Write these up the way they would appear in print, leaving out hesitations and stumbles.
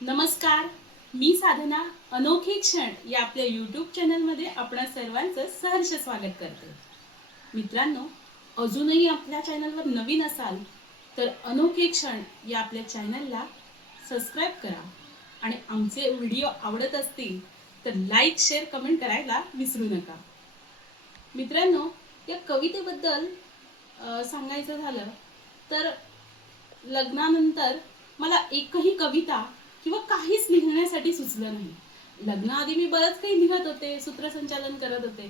नमस्कार, मी साधना. अनोखे क्षण या आपल्या यूट्यूब चॅनलमध्ये आपणा सर्वांचं सहर्ष स्वागत करते. मित्रांनो, अजूनही आपल्या चॅनलवर नवीन असाल तर अनोखे क्षण या आपल्या चॅनलला सबस्क्राईब करा आणि आमचे व्हिडिओ आवडत असतील तर लाईक, शेअर, कमेंट करायला विसरू नका. मित्रांनो, या कवितेबद्दल सांगायचं झालं तर लग्नानंतर मला एकही कविता किंवा काहीच लिहिण्यासाठी सुचलं नाही. लग्नाआधी मी बरंच काही लिहत होते, सूत्रसंचालन करत होते,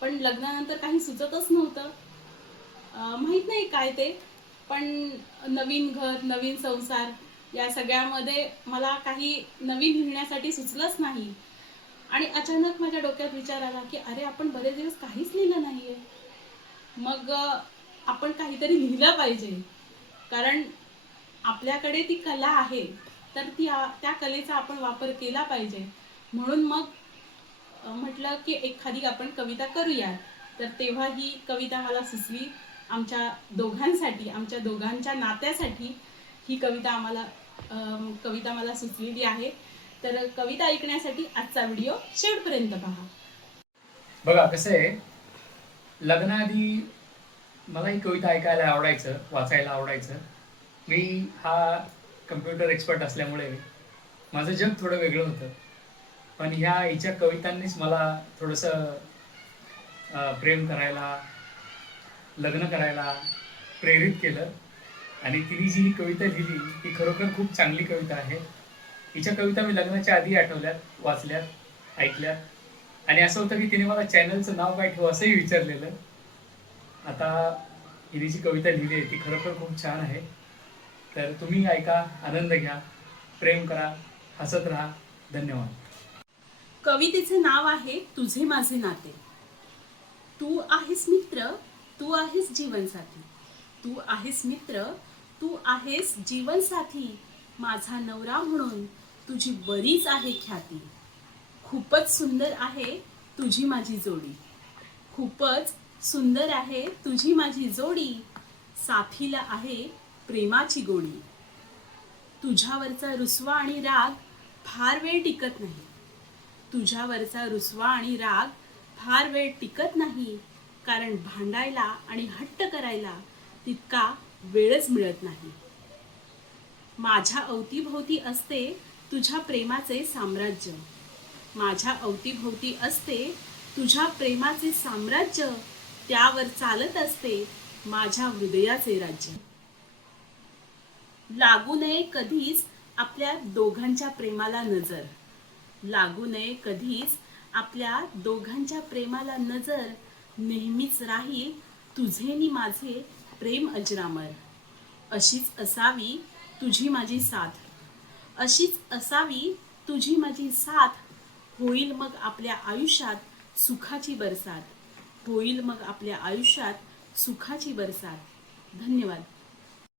पण लग्नानंतर काही सुचतच नव्हतं. माहीत नाही काय ते, पण नवीन घर, नवीन संसार या सगळ्यामध्ये मला काही नवीन लिहिण्यासाठी सुचलंच नाही. आणि अचानक माझ्या डोक्यात विचार आला की अरे, आपण बरेच दिवस काहीच लिहिलं नाहीये. मग आपण काहीतरी लिहिलं पाहिजे, कारण आपल्याकडे ती कला आहे, तर त्या कलेचा आपण वापर केला पाहिजे. म्हणून मग म्हटलं की एखादी आपण कविता करूया. तर तेव्हा ही कविता मला सुचली. आमच्या दोघांसाठी, आमच्या दोघांच्या नात्यासाठी ही कविता मला सुचलेली आहे. तर कविता ऐकण्यासाठी आजचा व्हिडिओ शेवटपर्यंत पहा. बघा कसं आहे, लग्नाआधी मला ही कविता ऐकायला आवडायचं, वाचायला आवडायचं. मी हा कम्प्युटर एक्सपर्ट असल्यामुळे माझं जग थोडं वेगळं होतं. पण हिच्या कवितांनीच मला थोडंसं प्रेम करायला, लग्न करायला प्रेरित केलं. आणि तिने जी ही कविता लिहिली ती खरोखर खूप चांगली कविता आहे. हिच्या कविता मी लग्नाच्या आधी आठवल्यात, वाचल्यात, ऐकल्यात. आणि असं होतं की तिने मला चॅनलचं नाव काय ठेवू असंही विचारलेलं. आता हिने जी कविता लिहिली आहे ती खरोखर खूप छान आहे. तर तुम्ही ऐका, आनंद घ्या, प्रेम करा, हसत राहा. धन्यवाद. कवितेचे नाव आहे तुझे माझे नाते. तू आहेस मित्र, तू आहेस जीवनसाथी. तू आहेस मित्र, तू आहेस जीवनसाथी. माझा नवरा म्हणून तुझी बरीच आहे ख्याती. खूपच सुंदर आहे तुझी माझी जोडी. खूपच सुंदर आहे तुझी माझी जोडी. साथीला आहे प्रेमाची गोडी. तुझ्यावरचा रुसवा आणि राग फार वेळ टिकत नाही. तुझ्यावरचा रुसवा आणि राग फार वेळ टिकत नाही, कारण भांडायला आणि हट्ट करायला तितका वेळच मिळत नाही. माझ्या अवतीभोवती असते तुझ्या प्रेमाचे साम्राज्य. माझ्या अवतीभोवती असते तुझ्या प्रेमाचे साम्राज्य. त्यावर चालत असते माझ्या हृदयाचे राज्य. लागू नये कधीच आपल्या दोघांच्या प्रेमाला नजर. लागू नये कधीच आपल्या दोघांच्या प्रेमाला नजर. नेहमीच राहील तुझे नि माझे प्रेम अजरामर. अशीच असावी तुझी माझी साथ. अशीच असावी तुझी माझी साथ. होईल मग आपल्या आयुष्यात सुखाची बरसात. होईल मग आपल्या आयुष्यात सुखाची बरसात. धन्यवाद.